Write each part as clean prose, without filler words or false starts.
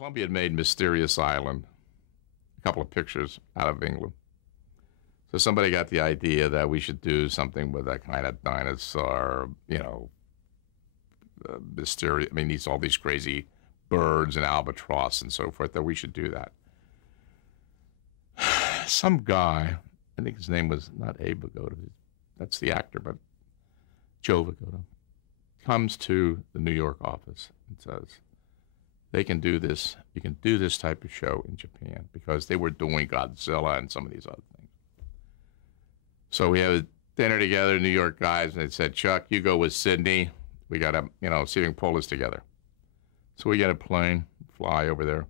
Columbia had made Mysterious Island, a couple of pictures out of England. So somebody got the idea that we should do something with that kind of dinosaur, mysterious. I mean, all these crazy birds and albatross and so forth, that we should do that. Some guy, I think his name was not Abe Vigoda, that's the actor, but Joe Vigoda, comes to the New York office and says, they can do this, you can do this type of show in Japan, because they were doing Godzilla and some of these other things. So we had a dinner together, New York guys, and they said, Chuck, you go with Sidney. We got to, see if we can pull this together. So we get a plane, fly over there.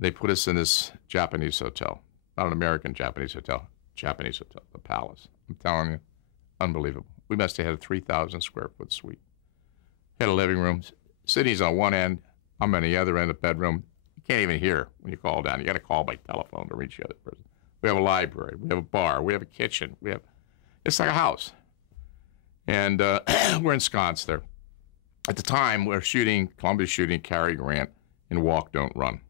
They put us in this Japanese hotel, not an American Japanese hotel, the Palace. I'm telling you, unbelievable. We must have had a 3,000 square foot suite. Had a living room. Sidney's on one end, I'm on the other end of the bedroom. You can't even hear when you call down. You got to call by telephone to reach the other person. We have a library. We have a bar. We have a kitchen. It's like a house. And we're ensconced there. At the time, Columbia's shooting Cary Grant in Walk, Don't Run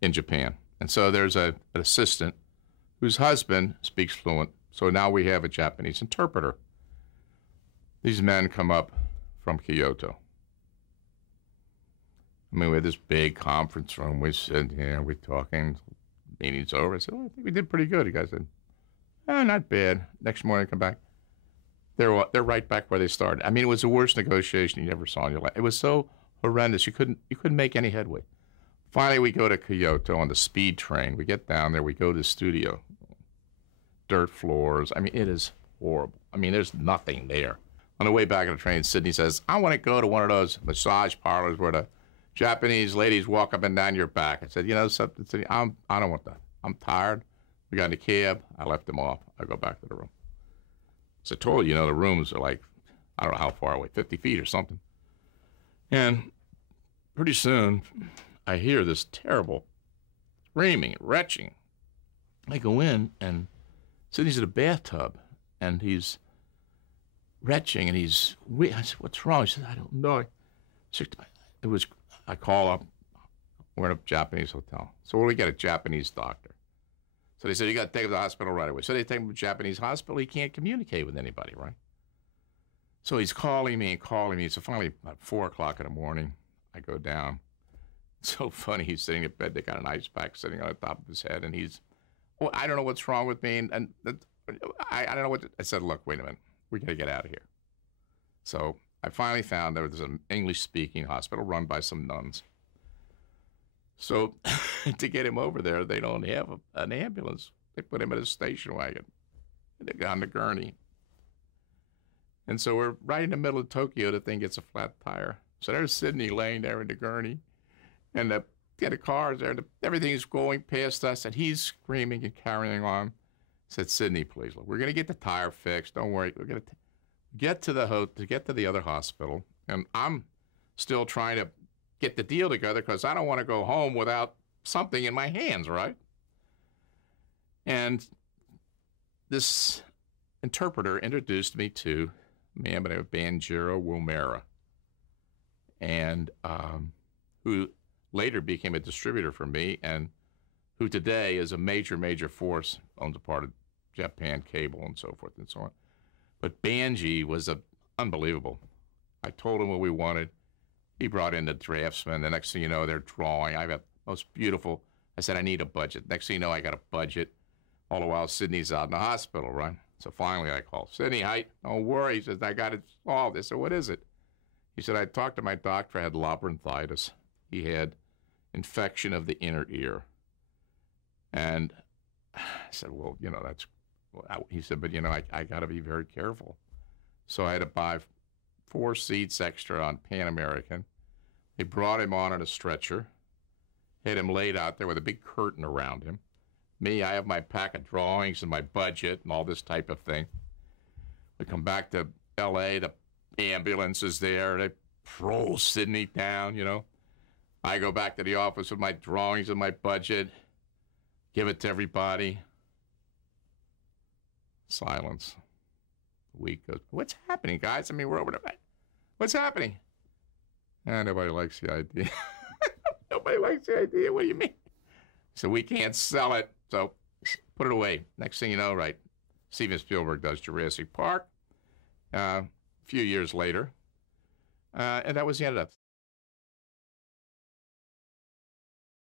in Japan. And so there's an assistant whose husband speaks fluent. So now we have a Japanese interpreter. These men come up from Kyoto. I mean, we had this big conference room. We sit here, we're talking, meeting's over. I said, I think we did pretty good. The guy said, not bad. Next morning, come back. They're right back where they started. I mean, it was the worst negotiation you ever saw in your life. It was so horrendous. You couldn't make any headway. Finally, we go to Kyoto on the speed train. We get down there. We go to the studio. Dirt floors. I mean, it is horrible. I mean, there's nothing there. On the way back on the train, Sidney says, I want to go to one of those massage parlors where the Japanese ladies walk up and down your back. I said, something, Sidney, I don't want that. I'm tired. We got in the cab. I left them off. I go back to the room. So I told you, the rooms are like, I don't know how far away, 50 feet or something. And pretty soon, I hear this terrible screaming and retching. I go in, and Sidney's in a bathtub, and he's retching, and I said, what's wrong? He said, I don't know. I call up, we're in a Japanese hotel. So we got a Japanese doctor. So they said, you got to take him to the hospital right away. So they take him to a Japanese hospital. He can't communicate with anybody, right? So he's calling me. So finally, about 4 o'clock in the morning, I go down. It's so funny. He's sitting in bed. They got an ice pack sitting on the top of his head. And I don't know what's wrong with me. And I don't know what I said, look, wait a minute. We got to get out of here. So I finally found there was an English-speaking hospital run by some nuns. So to get him over there, they don't have an ambulance. They put him in a station wagon. And they got on the gurney. And so we're right in the middle of Tokyo. The thing gets a flat tire. So there's Sidney laying there in the gurney. And the car's there. Everything's going past us. And he's screaming and carrying on. I said, Sidney, please, look, we're going to get the tire fixed. Don't worry. We're going to get to the other hospital. And I'm still trying to get the deal together because I don't want to go home without something in my hands, right? And this interpreter introduced me to a man by the name of Banjiro Womera, and who later became a distributor for me, and who today is a major, major force, owns a part of Japan Cable and so forth and so on. But Banji was unbelievable. I told him what we wanted. He brought in the draftsman. The next thing you know, they're drawing. I have a most beautiful. I said, I need a budget. Next thing you know, I got a budget. All the while, Sidney's out in the hospital, right? So finally, I call Sidney. Hi, don't worry. He says, I got it solved. I said, what is it? He said, I talked to my doctor. I had labyrinthitis. He had infection of the inner ear. And I said, well, that's. He said, but I got to be very careful. So I had to buy 4 seats extra on Pan American. They brought him on a stretcher, had him laid out there with a big curtain around him. Me, I have my pack of drawings and my budget and all this type of thing. We come back to L.A., the ambulance is there. They roll Sidney down, I go back to the office with my drawings and my budget, give it to everybody. Silence. A week goes, what's happening, guys? I mean, we're over there. What's happening? Nobody likes the idea. Nobody likes the idea. What do you mean? So we can't sell it. So put it away. Next thing you know, right, Steven Spielberg does Jurassic Park a few years later. And that was the end of that.